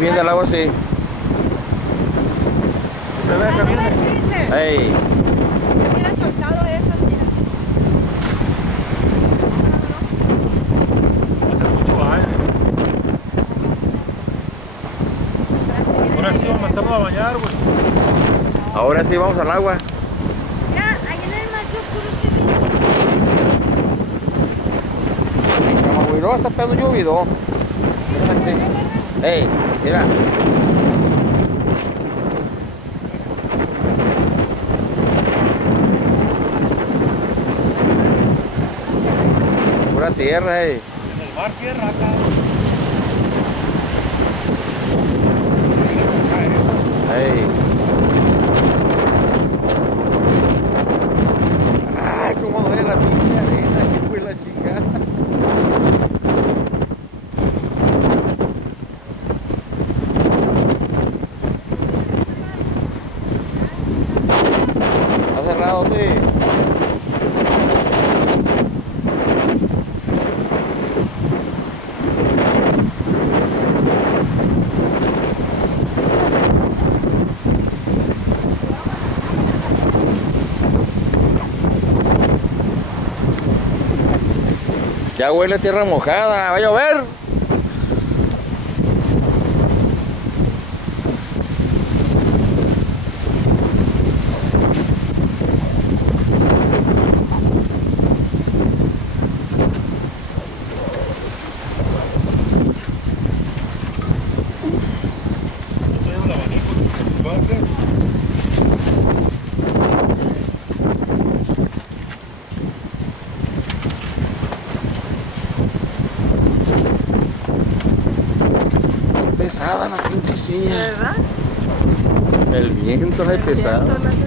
Ahí viene el agua, sí. Se ve que viene. Ey. Hubiera soltado eso, mira. Hace mucho aire. Ahora sí nos metemos a bañar, güey. Ahora sí vamos al agua. Mira, ahí en el mar yo puro que Camagüiro está pegando lluvia, ¿no? Ey, mira. Pura tierra, En el mar tierra acá. Ey. Ay, cómo duele la pinche arena, que fue la chingada. Está cerrado, sí. Ya huele a tierra mojada, va a llover. Tengo el abanico, fuerte. Pesada la pinche silla. ¿verdad? El viento no es pesado. El viento,